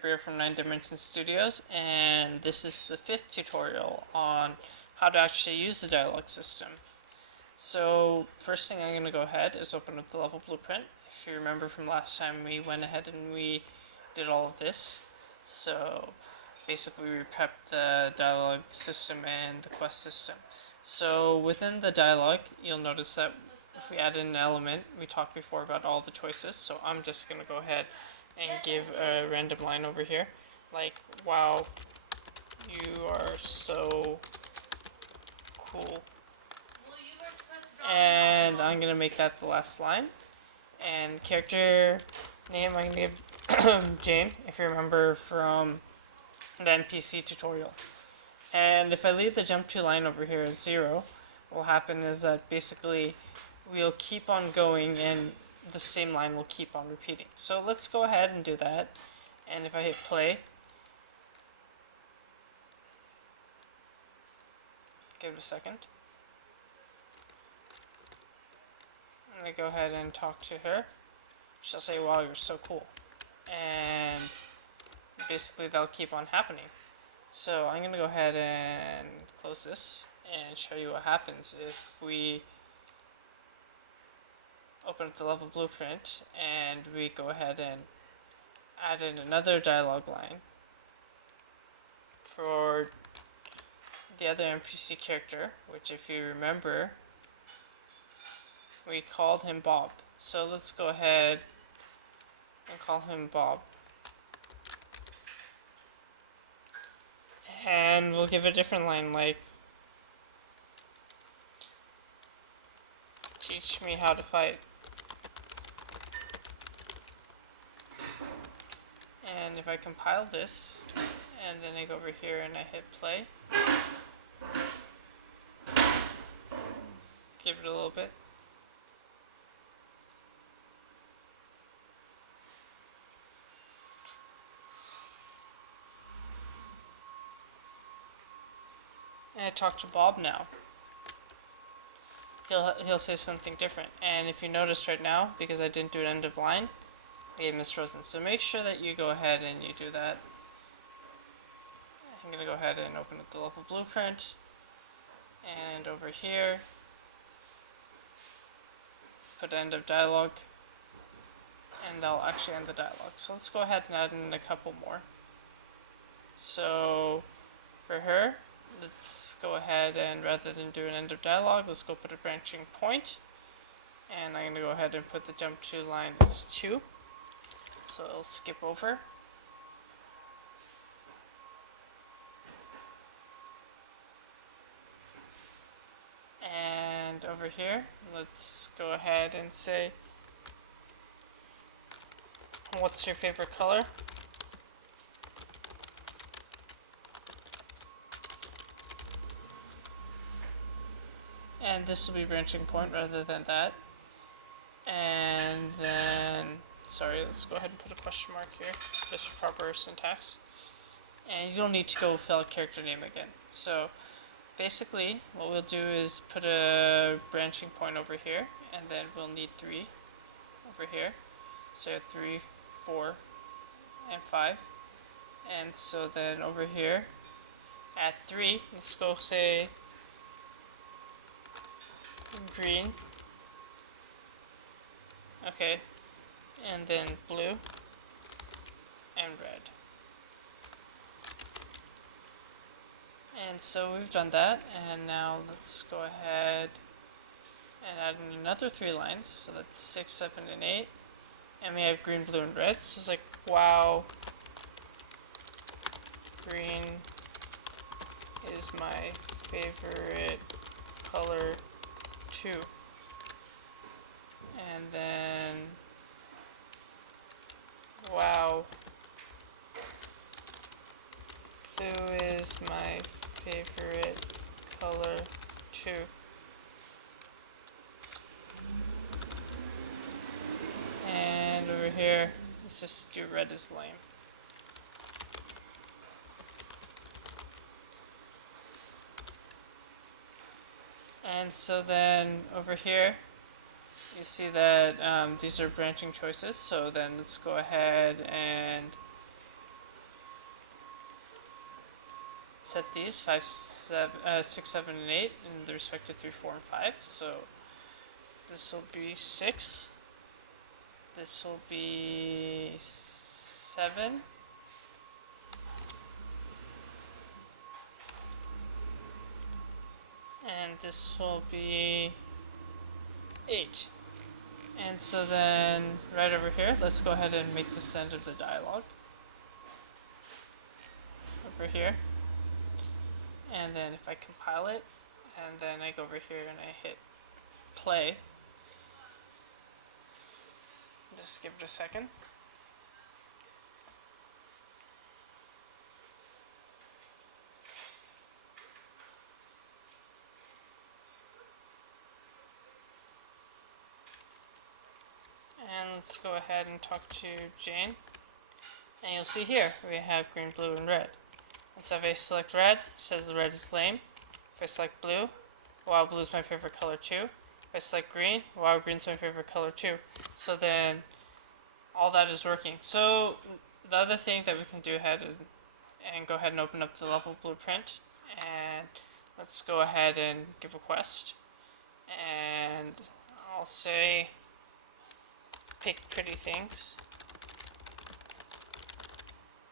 Here from 9 Dimension Studios, and this is the 5th tutorial on how to actually use the dialogue system. So first thing I'm going to go ahead is open up the level blueprint. If you remember from last time, we went ahead and we did all of this. So basically we prepped the dialogue system and the quest system. So within the dialogue, you'll notice that if we add in an element, we talked before about all the choices, so I'm just going to go ahead and give a random line over here, like, wow, you are so cool. And I'm going to make that the last line. And character name, I'm going to give Jane, if you remember from the NPC tutorial. And if I leave the jump to line over here as 0, what will happen is that basically we'll keep on going and the same line will keep on repeating. So let's go ahead and do that. And if I hit play, give it a second. I'm going to go ahead and talk to her. She'll say, wow, you're so cool. And basically that'll keep on happening. So I'm going to go ahead and close this and show you what happens if we open up the level blueprint and we go ahead and add in another dialogue line for the other NPC character, which if you remember, we called him Bob. So let's go ahead and call him Bob. And we'll give a different line like, teach me how to fight. And if I compile this, and then I go over here and I hit play, give it a little bit. And I talk to Bob now. He'll say something different. And if you notice right now, because I didn't do an end of line, the game is frozen. So make sure that you go ahead and you do that. I'm going to go ahead and open up the level blueprint. And over here, put end of dialogue. And that'll actually end the dialogue. So let's go ahead and add in a couple more. So for her, let's go ahead and rather than do an end of dialogue, let's go put a branching point. And I'm going to go ahead and put the jump to line as 2. So it'll skip over. And over here, let's go ahead and say, what's your favorite color? And this will be branching point rather than that. And then, sorry, let's go ahead and put a question mark here, just for proper syntax. And you don't need to go fill out character name again. So basically, what we'll do is put a branching point over here, and then we'll need 3 over here. So 3, 4, and 5. And so then over here, at 3, let's go say green. Okay, and then blue and red. And so we've done that, and now let's go ahead and add in another 3 lines. So that's 6, 7, and 8. And we have green, blue, and red. So it's like, wow, green is my favorite color too. And then, wow, blue is my favorite color too. And over here, let's just do red as lame. And so then over here, you see that these are branching choices. So then let's go ahead and set these 6, 7, and 8 in the respective 3, 4, and 5. So this will be 6. This will be 7. And this will be 8. And so then right over here, let's go ahead and make this end of the dialogue. Over here. And then if I compile it, and then I go over here and I hit play. Just give it a second. And let's go ahead and talk to Jane. And you'll see here, we have green, blue, and red. And so if I select red, it says the red is lame. If I select blue, wow, blue is my favorite color too. If I select green, wow, green is my favorite color too. So then all that is working. So the other thing that we can do ahead is and go ahead and open up the level blueprint, and let's go ahead and give a quest, and I'll say pick pretty things,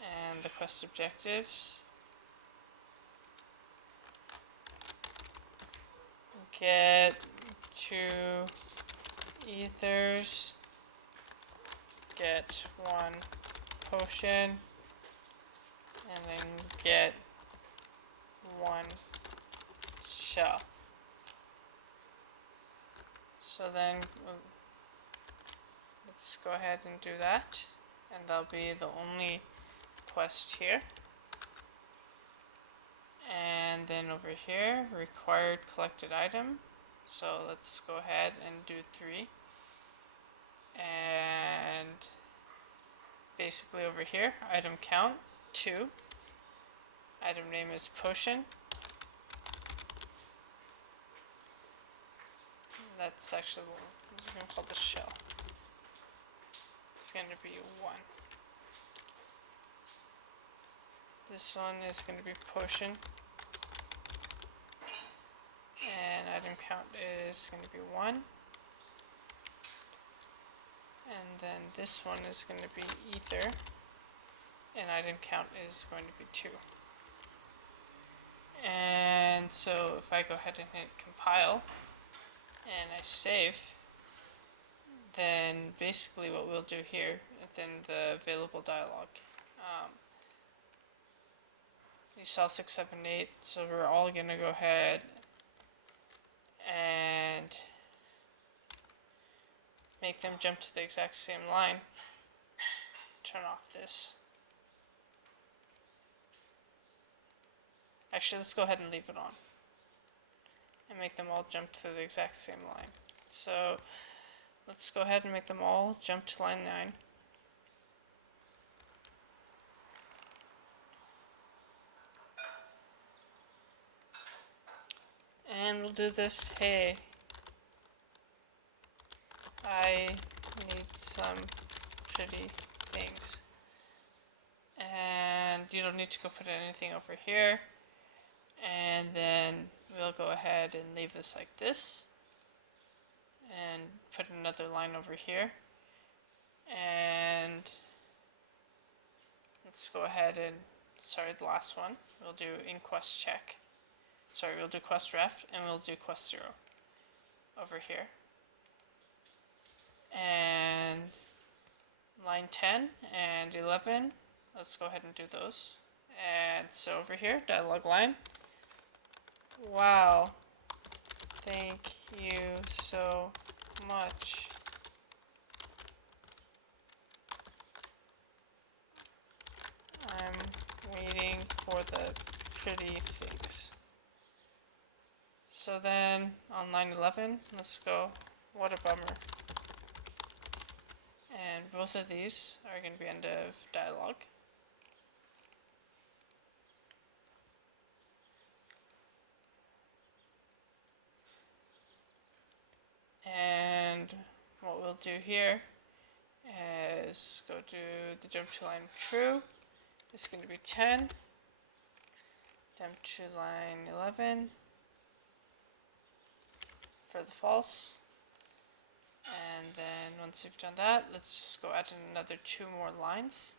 and the quest objectives, get 2 ethers, get 1 potion, and then get 1 shell. So then let's go ahead and do that, and that'll be the only quest here. And then over here, required collected item. So let's go ahead and do 3. And basically over here, item count 2. Item name is potion. That's actually this is going to call the shell. It's going to be 1. This one is going to be potion. And item count is going to be 1. And then this one is going to be ether. And item count is going to be 2. And so if I go ahead and hit compile and I save, then basically what we'll do here within the available dialogue, you saw 6, 7, 8, so we're all going to go ahead and make them jump to the exact same line. Turn off this. Actually, let's go ahead and leave it on and make them all jump to the exact same line. So let's go ahead and make them all jump to line 9. And we'll do this, hey, I need some pretty things. And you don't need to go put anything over here. And then we'll go ahead and leave this like this. And put another line over here. And let's go ahead and, sorry, the last one, we'll do in quest check. Sorry, we'll do quest ref, and we'll do quest 0 over here. And line 10 and 11, let's go ahead and do those. And so over here, dialogue line. Wow, thank you so much. I'm waiting for the pretty things. So then on line 11, let's go, what a bummer. And both of these are going to be end of dialogue. And what we'll do here is go to the jump to line true. It's going to be 10. jump to line 11 for the false. And then once you've done that, let's just go add in another 2 more lines.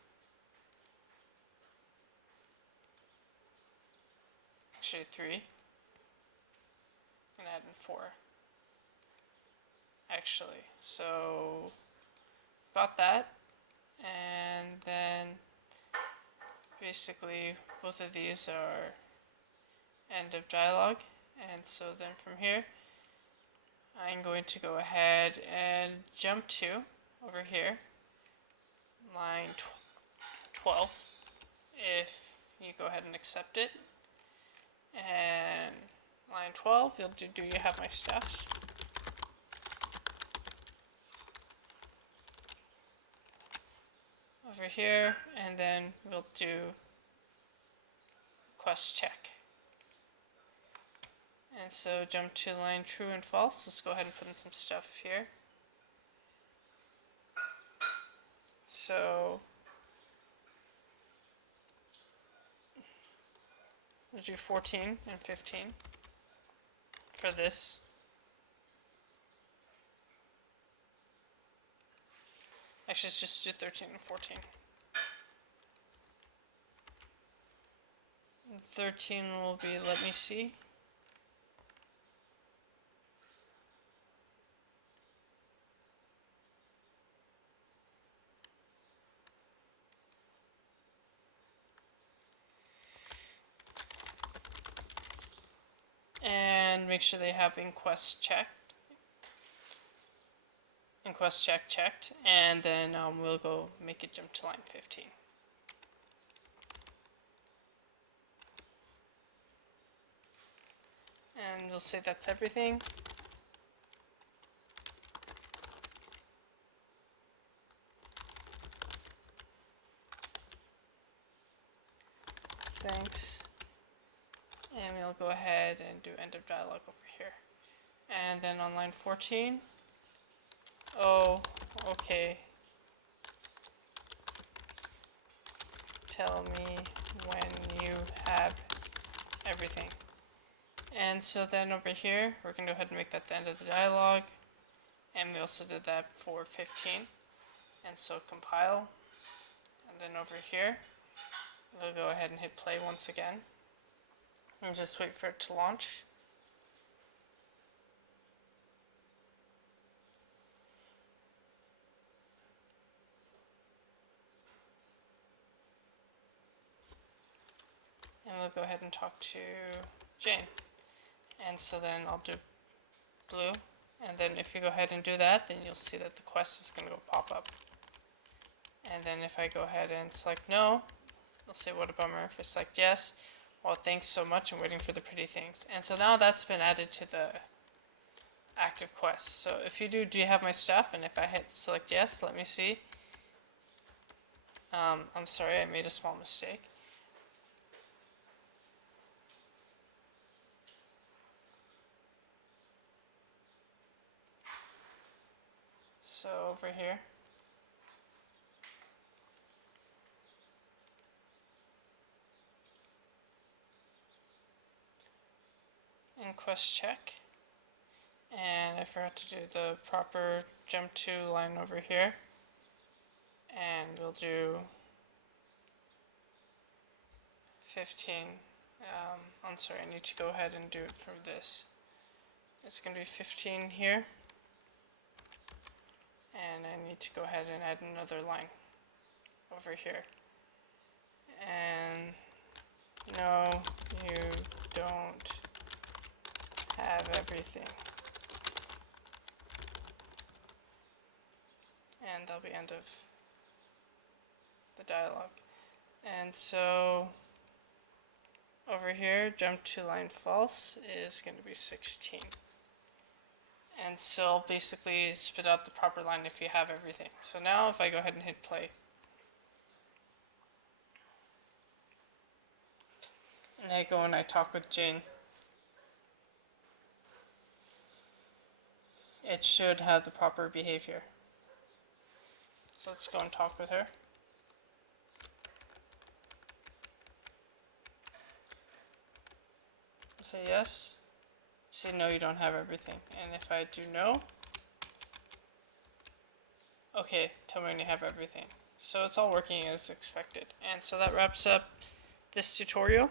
Actually 3. And add in 4. Actually, so got that. And then basically both of these are end of dialogue. And so then from here, I'm going to go ahead and jump to over here, line 12, if you go ahead and accept it. And line 12, you'll do you have my stuff? Over here, and then we'll do quest check. And so jump to line true and false. Let's go ahead and put in some stuff here. So we'll do 14 and 15 for this. Actually, let's just do 13 and 14. 13 will be, let me see. And make sure they have in quest checked. In quest check checked. And then we'll go make it jump to line 15. And we'll say that's everything. Thanks. And we'll go ahead and do end of dialogue over here. And then on line 14, oh, okay. Tell me when you have everything. And so then over here, we're going to go ahead and make that the end of the dialogue. And we also did that for 15. And so compile. And then over here, we'll go ahead and hit play once again. And just wait for it to launch. And we'll go ahead and talk to Jane. And so then I'll do blue. And then if you go ahead and do that, then you'll see that the quest is going to go pop up. And then if I go ahead and select no, it'll say what a bummer. If I select yes, well, thanks so much, I'm waiting for the pretty things. And so now that's been added to the active quest. So if you do you have my stuff? And if I hit select yes, let me see. I'm sorry, I made a small mistake. So over here, in quest check, and I forgot to do the proper jump to line over here, and we'll do 15. I'm sorry, I need to go ahead and do it from this. It's going to be 15 here, and I need to go ahead and add another line over here. And no, you don't have everything. And that'll be end of the dialogue. And so over here, jump to line false is going to be 16. And so basically spit out the proper line if you have everything. So now if I go ahead and hit play, and I go and I talk with Jane, it should have the proper behavior. So let's go and talk with her. say yes. Say no, you don't have everything. And if I do no, okay, tell me when you have everything. So it's all working as expected. And so that wraps up this tutorial.